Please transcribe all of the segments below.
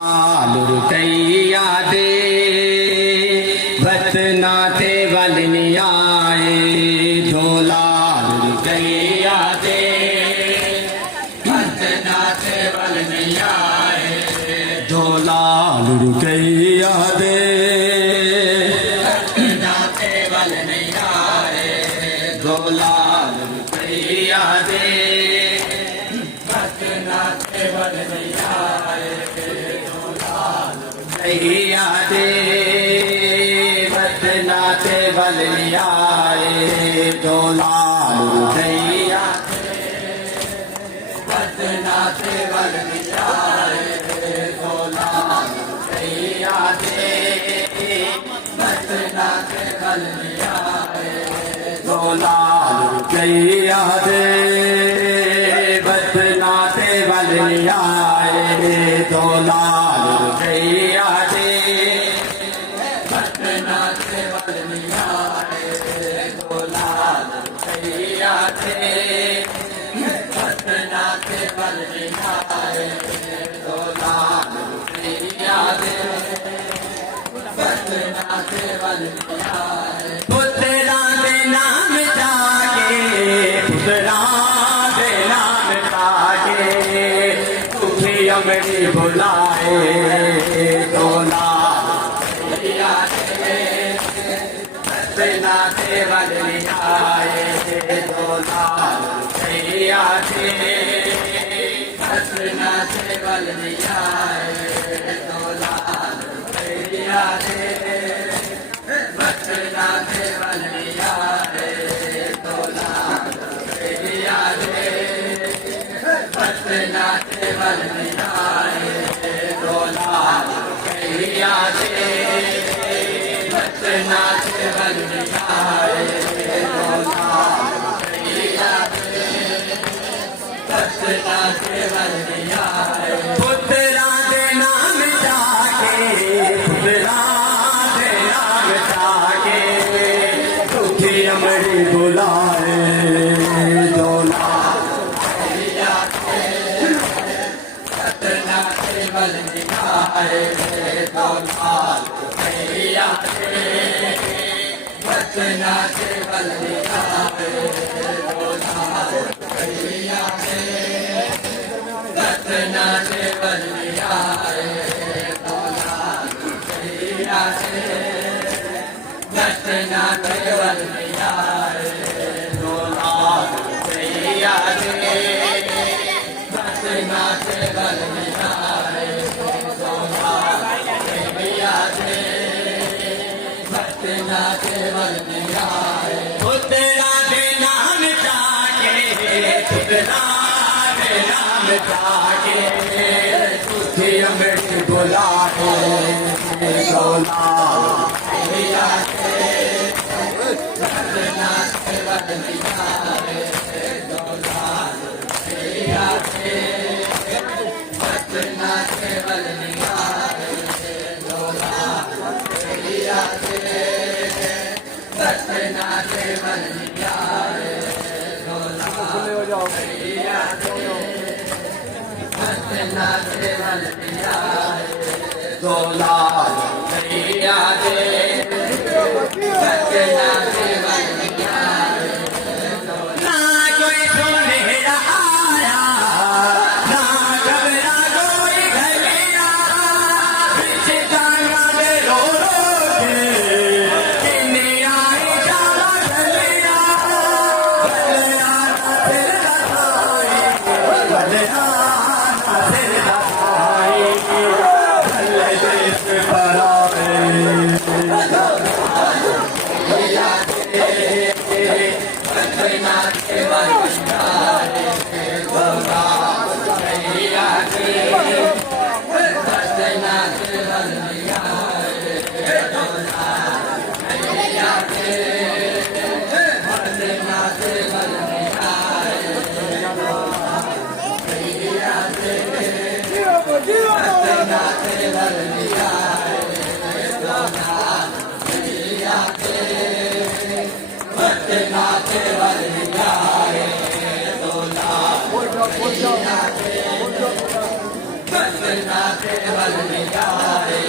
लुरकैया दे बतनाते वलनियाए झोला लुरकैया दे बतनाते वलनियाए झोला लुरकैया दे बतनाते वलनियाए झोला लुरकैया दे बतनाते वलनियाए भैया दे बतनाते वलनियाए झोला लुरकैया बतनाते वलनियाए झोला लुरकैया दे बतनाते वलनियाए झोला लुरकैया दे बतनाते वलनियाए झोला लुरकैया दे बतनाते वलनियाए झोला लुरकैया दे बतनाते वलनियाए झोला लुरकैया दे बतनाते वलनियाए पुत्रा दे नाम जाके पुत्रा दे नाम जाके तुझे अमरी बुलाए झोला लुरकैया दे बतनाते वलनियाए झोला लुरकैया दे बतनाते वलनियाए झोला लुरकैया दे बतनाते वलनियाए झोला लुरकैया दे बतनाते वलनियाए झोला लुरकैया दे बतनाते वलनियाए झोला लुरकैया दे बतनाते वलनियाए पुत्रा दे नाम जाके पुत्रा दे नाम जाके तुझे अमरी बुलाए झोला लुरकैया दे बतनाते वलनियाए झोला लुरकैया दे बतनाते वलनियाए झोला लुरकैया दे बतनाते वलनियाए झोला लुरकैया दे बतनाते वलनियाए झोला लुरकैया दे बतनाते वलनियाए झोला लुरकैया दे बतनाते वलनियाए पुत्रा दे नाम जाके पुत्रा दे नाम जाके तुझे अमृत बुलाए झोला लुरकैया दे बतनाते वलनियाए झोला लुरकैया दे बतनाते वलनियाए झोला लुरकैया दे बतनाते वलनियाए झोला लुरकैया दे बतनाते वलनियाए झोला लुरकैया दे बतनाते वलनियाए ना कोई सुनहरा आया ना घबरा कोई घलिया पीछे जाना दे रो रो के किन्नी आई जाला घलिया बलिया सिर दसाई बलिया सिर दसाई भले देश मैं बाहर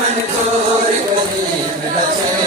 मंजूर करीम रखे